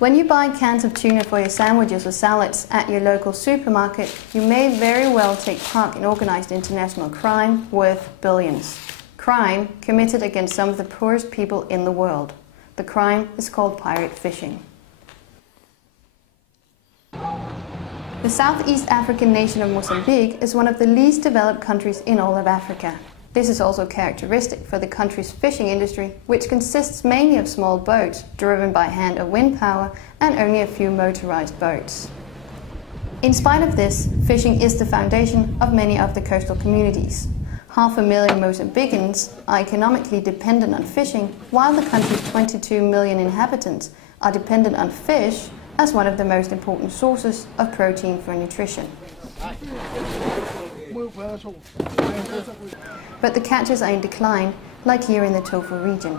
When you buy cans of tuna for your sandwiches or salads at your local supermarket, you may very well take part in organized international crime worth billions. Crime committed against some of the poorest people in the world. The crime is called pirate fishing. The Southeast African nation of Mozambique is one of the least developed countries in all of Africa. This is also characteristic for the country's fishing industry, which consists mainly of small boats driven by hand or wind power and only a few motorized boats. In spite of this, fishing is the foundation of many of the coastal communities. 500,000 Mozambicans are economically dependent on fishing, while the country's 22 million inhabitants are dependent on fish as one of the most important sources of protein for nutrition. But the catches are in decline, like here in the Tofu region.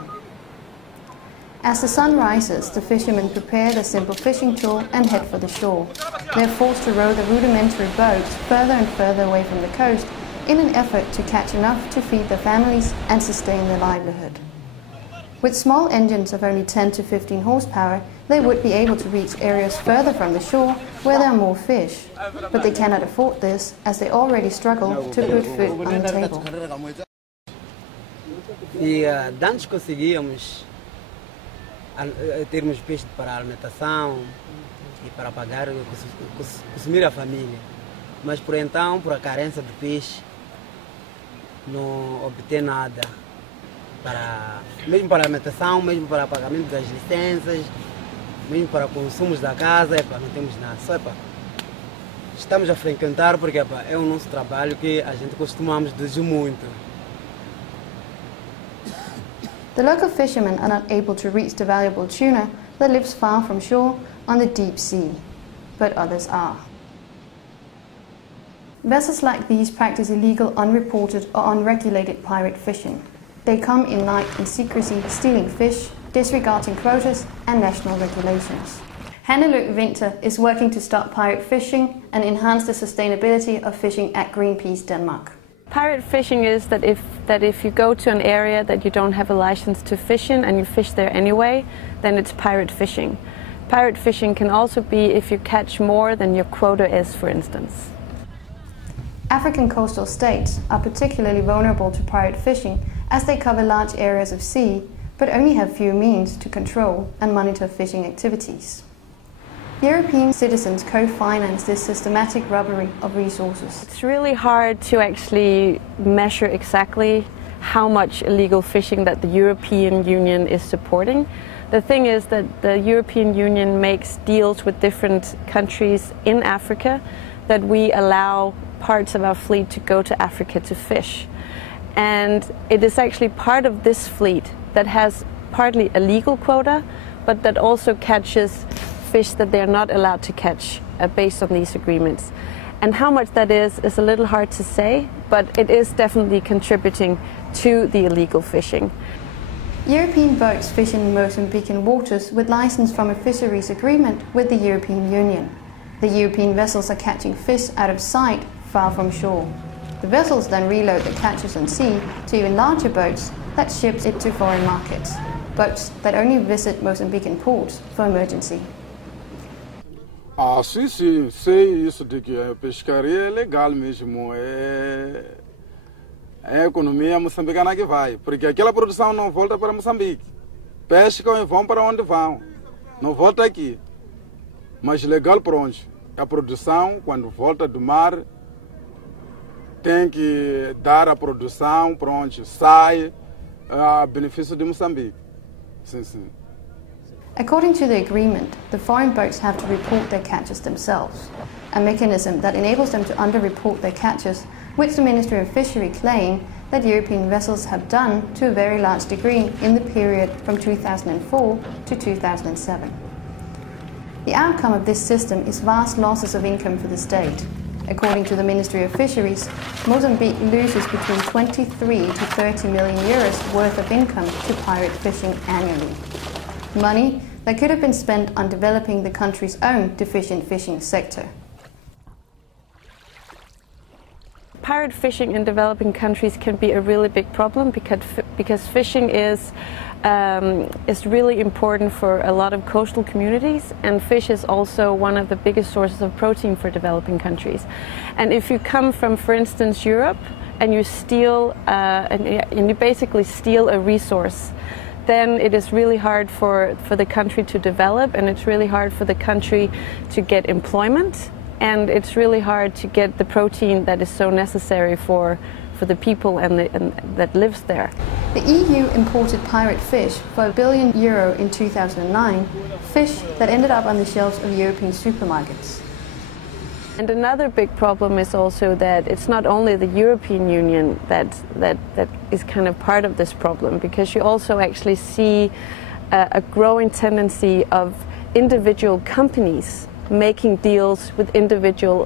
As the sun rises, the fishermen prepare their simple fishing tool and head for the shore. They are forced to row the rudimentary boats further and further away from the coast in an effort to catch enough to feed their families and sustain their livelihood. With small engines of only 10 to 15 horsepower, they would be able to reach areas further from the shore where there are more fish. But they cannot afford this, as they already struggle to put food on the table. E antes conseguíamos termos peixe para a alimentação e para pagar e consumir a família. Mas por então, por a carência de peixe, não obter nada. Mesmo para a alimentação, mesmo para o pagamento das licenças, mesmo para consumos da casa, não temos nada. Só estamos a frequentar porque é o nosso trabalho que a gente costumamos deduzir muito. The local fishermen are not able to reach the valuable tuna that lives far from shore on the deep sea, but others are. Vessels like these practice illegal, unreported or unregulated pirate fishing. They come in night in secrecy, stealing fish, disregarding quotas and national regulations. Hanneluk Winter is working to stop pirate fishing and enhance the sustainability of fishing at Greenpeace Denmark. Pirate fishing is that if you go to an area that you don't have a license to fish in and you fish there anyway, then it's pirate fishing. Pirate fishing can also be if you catch more than your quota is, for instance. African coastal states are particularly vulnerable to pirate fishing as they cover large areas of sea, but only have few means to control and monitor fishing activities. European citizens co-finance this systematic robbery of resources. It's really hard to actually measure exactly how much illegal fishing that the European Union is supporting. The thing is that the European Union makes deals with different countries in Africa that we allow parts of our fleet to go to Africa to fish. And it is actually part of this fleet that has partly a legal quota, but that also catches fish that they're not allowed to catch based on these agreements. And how much that is a little hard to say, but it is definitely contributing to the illegal fishing. European boats fish in Mozambican waters with license from a fisheries agreement with the European Union. The European vessels are catching fish out of sight, far from shore. The vessels then reload the catches on sea to even larger boats that ships it to foreign markets, boats that only visit Mozambican ports for emergency. Ah, sim, sei isso de que a pescaria é legal mesmo, é a economia moçambicana que vai, porque aquela produção não volta para Moçambique. Pescam e vão para onde vão, não volta aqui. Mas legal por onde? A produção, quando volta do mar, tem que dar a produção para onde sai a benefício de Moçambique. Sim, sim. According to the agreement, the foreign boats have to report their catches themselves, a mechanism that enables them to underreport their catches, which the Ministry of Fishery claim that European vessels have done to a very large degree in the period from 2004 to 2007. The outcome of this system is vast losses of income for the state. According to the Ministry of Fisheries, Mozambique loses between 23 to 30 million euros worth of income to pirate fishing annually. Money that could have been spent on developing the country's own deficient fishing sector. pirate fishing in developing countries can be a really big problem because fishing is really important for a lot of coastal communities, and fish is also one of the biggest sources of protein for developing countries. And if you come from, for instance, Europe, and you steal and you basically steal a resource, then it is really hard for the country to develop, and it's really hard for the country to get employment, and it's really hard to get the protein that is so necessary for the people and that lives there. The EU imported pirate fish for €1 billion in 2009, fish that ended up on the shelves of European supermarkets. And another big problem is also that it's not only the European Union that is kind of part of this problem, because you also actually see a growing tendency of individual companies making deals with individual,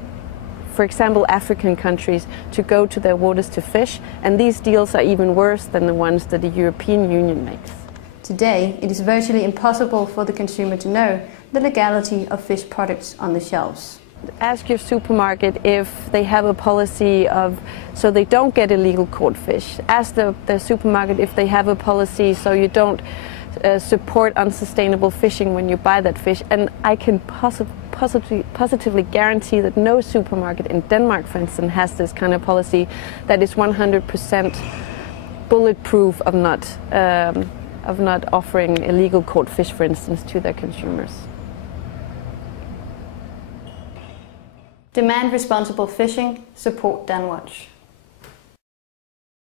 for example, African countries to go to their waters to fish, and these deals are even worse than the ones that the European Union makes. Today, it is virtually impossible for the consumer to know the legality of fish products on the shelves. Ask your supermarket if they have a policy of so they don't get illegal caught fish. Ask the supermarket if they have a policy so you don't support unsustainable fishing when you buy that fish. And I can positively guarantee that no supermarket in Denmark, for instance, has this kind of policy that is 100% bulletproof of not offering illegal caught fish, for instance, to their consumers. Demand responsible fishing, support DanWatch.